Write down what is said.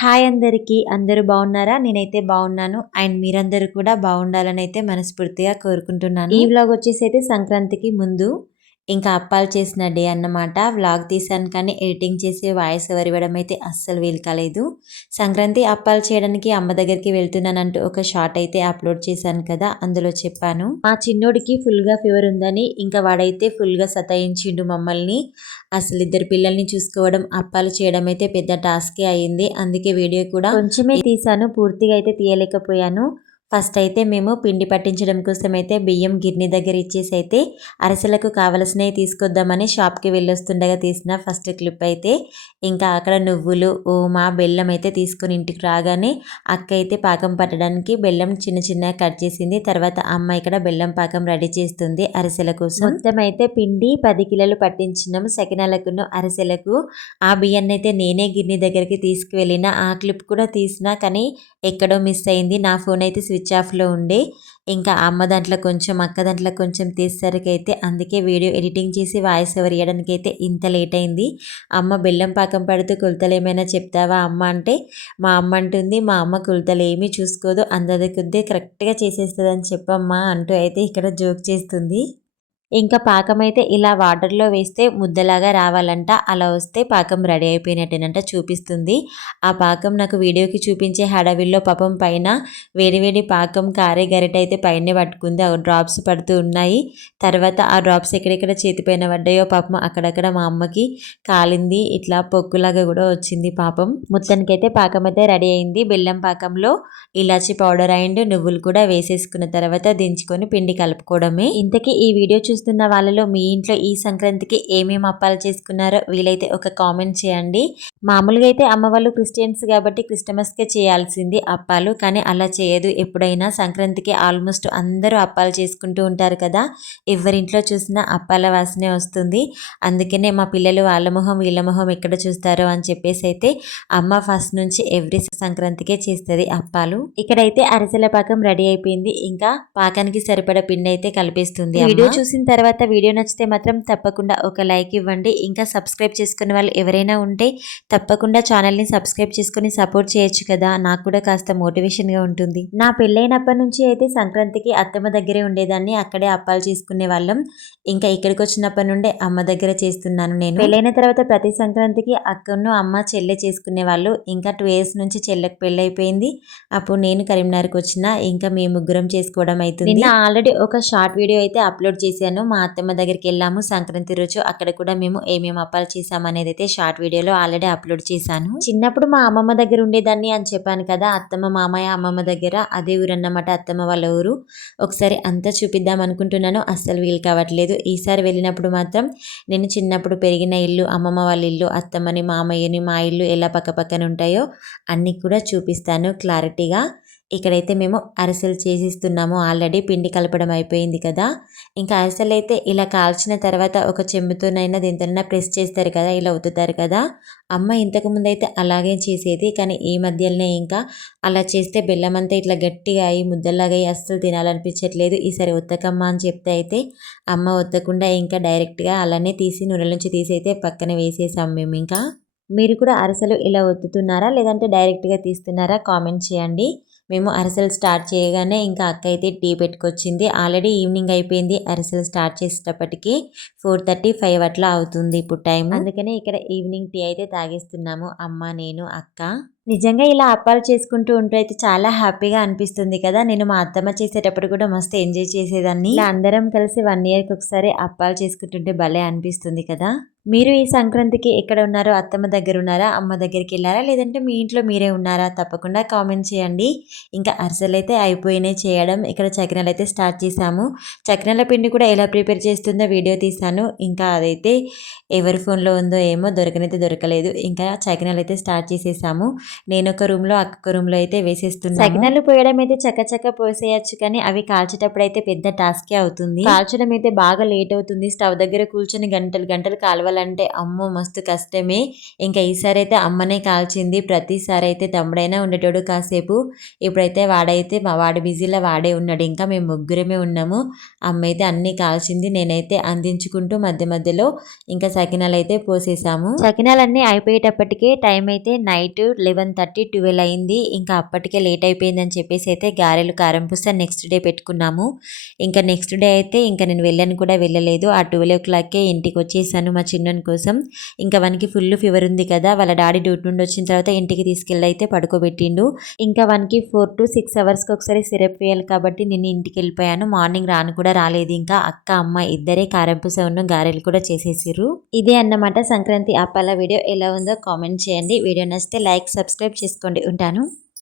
Hi అందరికీ. అందరూ బాగున్నారా? నేనైతే బాగున్నాను. అండ్ మీరందరూ కూడా బాగుండాలని అయితే మనస్ఫూర్తిగా కోరుకుంటున్నాను. ఈ వ్లాగ్ వచ్చేసి అయితే సంక్రాంతికి ముందు ఇంకా అప్పాలు చేసిన డే అన్నమాట. వ్లాగ్ తీసాను కానీ ఎడిటింగ్ చేసి వాయిస్ ఎవరు ఇవ్వడం అయితే అస్సలు వీలు కాలేదు. సంక్రాంతి అప్పాలు చేయడానికి అమ్మ దగ్గరికి వెళ్తున్నానంటూ ఒక షార్ట్ అయితే అప్లోడ్ చేశాను కదా అందులో చెప్పాను. మా చిన్నోడికి ఫుల్గా ఫీవర్ ఉందని ఇంకా వాడైతే ఫుల్గా సతాయించిండు మమ్మల్ని. అసలు ఇద్దరు పిల్లల్ని చూసుకోవడం అప్పాలు చేయడం అయితే పెద్ద టాస్కే అయింది. అందుకే వీడియో కూడా కొంచెమే తీసాను పూర్తిగా అయితే తీయలేకపోయాను. ఫస్ట్ అయితే మేము పిండి పట్టించడం కోసం అయితే బియ్యం గిర్ని దగ్గర ఇచ్చేసి అయితే అరసలకు కావలసినవి తీసుకొద్దామని షాప్కి వెళ్ళొస్తుండగా తీసిన ఫస్ట్ క్లిప్ అయితే. ఇంకా అక్కడ నువ్వులు ఓమా బెల్లం అయితే తీసుకుని ఇంటికి రాగానే అక్క అయితే పాకం పట్టడానికి బెల్లం చిన్న చిన్నగా కట్ చేసింది. తర్వాత అమ్మ ఇక్కడ బెల్లం పాకం రెడీ చేస్తుంది అరిసెల కోసం. మొత్తం అయితే పిండి పది కిలోలు పట్టించినాం. సెకనాలకు అరిసెలకు. ఆ బియ్యాన్ని అయితే నేనే గిర్ని దగ్గరికి తీసుకువెళ్ళిన. ఆ క్లిప్ కూడా తీసిన కానీ ఎక్కడో మిస్ అయింది. నా ఫోన్ అయితే స్విచ్ స్విచ్ ఆఫ్లో ఉండే. ఇంకా అమ్మ దాంట్లో కొంచెం అక్క దాంట్లో కొంచెం తీసేసరికి అయితే అందుకే వీడియో ఎడిటింగ్ చేసి వాయిస్ ఓవర్ ఇవ్వడానికి అయితే ఇంత లేట్ అయింది. అమ్మ బెల్లం పాకం పడుతూ కొలతలు ఏమైనా చెప్తావా అమ్మ అంటే మా అమ్మ అంటుంది మా అమ్మ కొలతలు ఏమీ చూసుకోదు అందరి కొద్దీ కరెక్ట్గా చేసేస్తుందని చెప్పమ్మా అంటూ అయితే ఇక్కడ జోక్ చేస్తుంది. ఇంకా పాకం అయితే ఇలా వాటర్లో వేస్తే ముద్దలాగా రావాలంట. అలా వస్తే పాకం రెడీ అయిపోయినట్టేనంట చూపిస్తుంది. ఆ పాకం నాకు వీడియోకి చూపించే హడవిల్లో పాపం పైన వేడివేడి పాకం కారే గరిట అయితే పైనే పట్టుకుంది. ఆ డ్రాప్స్ పడుతూ ఉన్నాయి. తర్వాత ఆ డ్రాప్స్ ఎక్కడెక్కడ చేతిపైన పడ్డాయో పాపం అక్కడక్కడ మా అమ్మకి కాలింది. ఇట్లా పొక్కులాగా కూడా వచ్చింది పాపం. మొత్తానికైతే పాకం అయితే రెడీ అయింది. బెల్లం పాకంలో ఇలాచి పౌడర్ అండ్ నువ్వులు కూడా వేసేసుకున్న తర్వాత దించుకొని పిండి కలుపుకోవడమే. ఇంతకీ ఈ వీడియో చూస్తున్న వాళ్ళలో మీ ఇంట్లో ఈ సంక్రాంతికి ఏమేమి అప్పాలు చేసుకున్నారో వీలైతే ఒక కామెంట్ చేయండి. మామూలుగా అయితే అమ్మ వాళ్ళు క్రిస్టియన్స్ కాబట్టి క్రిస్టమస్కే చేయాల్సింది అప్పాలు కానీ అలా చేయదు. ఎప్పుడైనా సంక్రాంతికి ఆల్మోస్ట్ అందరూ అప్పాలు చేసుకుంటూ ఉంటారు కదా. ఎవరింట్లో చూసినా అప్పాల వాసనే వస్తుంది. అందుకనే మా పిల్లలు వాళ్ళ మొహం వీళ్ళ మొహం ఎక్కడ చూస్తారో అని చెప్పేసి అయితే అమ్మ ఫస్ట్ నుంచి ఎవ్రీ సంక్రాంతికే చేస్తుంది అప్పాలు. ఇక్కడైతే అరిసెల పాకం రెడీ అయిపోయింది. ఇంకా పాకానికి సరిపడ పిండి అయితే కలిపేస్తుంది వీడియో చూసిన తర్వాత వీడియో నచ్చితే మాత్రం తప్పకుండా ఒక లైక్ ఇవ్వండి. ఇంకా సబ్స్క్రైబ్ చేసుకునే వాళ్ళు ఎవరైనా ఉంటే తప్పకుండా ఛానల్ని సబ్స్క్రైబ్ చేసుకుని సపోర్ట్ చేయొచ్చు కదా. నాకు కూడా కాస్త మోటివేషన్గా ఉంటుంది. నా పెళ్ళైనప్పటి నుంచి అయితే సంక్రాంతికి అత్తమ్మ దగ్గరే ఉండేదాన్ని. అక్కడే అప్పాలు చేసుకునే వాళ్ళం. ఇంకా ఇక్కడికి వచ్చినప్పటి నుండే అమ్మ దగ్గర చేస్తున్నాను నేను. పెళ్ళైన తర్వాత ప్రతి సంక్రాంతికి అక్కను అమ్మ చెల్లె చేసుకునే వాళ్ళు. ఇంకా టూ ఇయర్స్ నుంచి చెల్లెకు పెళ్ళైపోయింది. అప్పుడు నేను కరీంనగర్కి వచ్చిన. ఇంకా మేము ముగ్గురం చేసుకోవడం అవుతుంది. నిన్న ఆల్రెడీ ఒక షార్ట్ వీడియో అయితే అప్లోడ్ చేశాను. మా అత్తమ్మ దగ్గరికి వెళ్ళాము. సంక్రాంతి రోజు అక్కడ కూడా మేము ఏమేమి అప్పాలు చేసాము అనేది అయితే షార్ట్ వీడియోలో ఆల్రెడీ అప్లోడ్ చేశాను. చిన్నప్పుడు మా అమ్మమ్మ దగ్గర ఉండేదాన్ని అని చెప్పాను కదా అత్తమ్మ మామయ్య అమ్మమ్మ దగ్గర అదే ఊరు అన్నమాట అత్తమ్మ వాళ్ళ ఊరు. ఒకసారి అంతా చూపిద్దాం అనుకుంటున్నాను అస్సలు వీలు కావట్లేదు. ఈసారి వెళ్ళినప్పుడు మాత్రం నేను చిన్నప్పుడు పెరిగిన ఇల్లు అమ్మమ్మ వాళ్ళ ఇల్లు అత్తమ్మని మామయ్యని మా ఇల్లు ఎలా పక్క పక్కన ఉంటాయో అన్నీ కూడా చూపిస్తాను క్లారిటీగా. ఇక్కడైతే మేము అరిసెలు చేసిస్తున్నాము. ఆల్రెడీ పిండి కలపడం అయిపోయింది కదా. ఇంకా అరిసెలు అయితే ఇలా కాల్చిన తర్వాత ఒక చెంబుతోనైనా దీంతోనైనా ప్రెస్ చేస్తారు కదా ఇలా ఉతుతారు కదా. అమ్మ ఇంతకుముందు అయితే అలాగే చేసేది కానీ ఈ మధ్యలోనే ఇంకా అలా చేస్తే బెల్లం అంతా ఇట్లా గట్టిగా అయ్యి ముద్దలాగా అయ్యి అస్సలు తినాలనిపించట్లేదు. ఈసారి ఉత్తకమ్మ అని చెప్తే అయితే అమ్మ ఉత్తకుండా ఇంకా డైరెక్ట్గా అలానే తీసి నూనెల నుంచి తీసి అయితే పక్కన వేసేసాం మేము ఇంకా. మీరు కూడా అరిసెలు ఇలా ఒత్తుతున్నారా లేదంటే డైరెక్ట్గా తీస్తున్నారా కామెంట్ చేయండి. మేము అరిసెలు స్టార్ట్ చేయగానే ఇంకా అక్క అయితే టీ పెట్టుకొచ్చింది. ఆల్రెడీ ఈవినింగ్ అయిపోయింది. అరిసెలు స్టార్ట్ చేసేటప్పటికి ఫోర్ థర్టీ ఫైవ్ అట్లా అవుతుంది ఇప్పుడు టైం అందుకనే ఇక్కడ ఈవినింగ్ టీ అయితే తాగేస్తున్నాము. అమ్మ నేను అక్క. నిజంగా ఇలా అప్పాలు చేసుకుంటూ ఉంటే అయితే చాలా హ్యాపీగా అనిపిస్తుంది కదా. నేను మా అత్తమ్మ చేసేటప్పుడు కూడా మస్తు ఎంజాయ్ చేసేదాన్ని. ఇలా అందరం కలిసి వన్ ఇయర్కి ఒకసారి అప్పాలు చేసుకుంటుంటే భలే అనిపిస్తుంది కదా. మీరు ఈ సంక్రాంతికి ఎక్కడ ఉన్నారో అత్తమ్మ దగ్గర ఉన్నారా అమ్మ దగ్గరికి వెళ్ళారా లేదంటే మీ ఇంట్లో మీరే ఉన్నారా? తప్పకుండా కామెంట్ చేయండి. ఇంకా అరిసెలు అయితే అయిపోయినాయి చేయడం. ఇక్కడ చకినాలు అయితే స్టార్ట్ చేసాము చకినాల పిండి కూడా ఎలా ప్రిపేర్ చేస్తుందో వీడియో తీసాను ఇంకా అదైతే ఎవరి ఫోన్లో ఉందో ఏమో దొరకనైతే దొరకలేదు. ఇంకా చకినాలు అయితే స్టార్ట్ చేసేసాము. నేను ఒక రూమ్లో అక్క రూమ్లో అయితే వేసేస్తున్నాను సకినాలు పోయడం అయితే చక్కచక్క పోసేయచ్చు కానీ అవి కాల్చేటప్పుడు అయితే పెద్ద టాస్కే అవుతుంది. కాల్చడం అయితే బాగా లేట్ అవుతుంది స్టవ్ దగ్గర కూర్చొని గంటలు గంటలు కాలువల కాల్చాలంటే అమ్మో మస్తు కష్టమే. ఇంకా ఈసారి అయితే అమ్మనే కాల్చింది. ప్రతిసారి అయితే తమ్ముడైనా ఉండేటోడు కాసేపు. ఇప్పుడైతే వాడైతే మా వాడి బిజీలో వాడే ఉన్నాడు. ఇంకా మేము ముగ్గురమే ఉన్నాము. అమ్మ అయితే అన్నీ కాల్చింది. నేనైతే అందించుకుంటూ మధ్య మధ్యలో ఇంకా సకినాలు అయితే పోసేసాము. సకినాలన్నీ అయిపోయేటప్పటికే టైం అయితే నైట్ లెవెన్ థర్టీ ట్వెల్వ్ అయింది. ఇంకా అప్పటికే లేట్ అయిపోయిందని చెప్పేసి అయితే గారెలు కారం పూస నెక్స్ట్ డే పెట్టుకున్నాము. ఇంకా నెక్స్ట్ డే అయితే ఇంకా నేను వెళ్ళాను కూడా వెళ్ళలేదు. ఆ ట్వెల్వ్ ఓ క్లాక్కే ఇంటికి వచ్చేసాను మా చిన్నని కోసం. ఇంకా వానికి ఫుల్ ఫీవర్ ఉంది కదా వాళ్ళ డాడీ డ్యూటీ నుండి వచ్చిన తర్వాత ఇంటికి తీసుకెళ్ళి అయితే పడుకోబెట్టిండు. ఇంకా వానికి ఫోర్ టు సిక్స్ అవర్స్కి ఒకసారి సిరప్ వేయాలి కాబట్టి నేను ఇంటికి వెళ్ళిపోయాను. మార్నింగ్ రాను కూడా రాలేదు. ఇంకా అక్క అమ్మ ఇద్దరే కారంపూస ఉన్న గారెలు కూడా చేసేసారు ఇదే అన్నమాట సంక్రాంతి అప్పాల వీడియో. ఎలా ఉందో కామెంట్ చేయండి. వీడియో నచ్చితే లైక్ సబ్స్క్రైబ్ చేసుకోండి. ఉంటాను.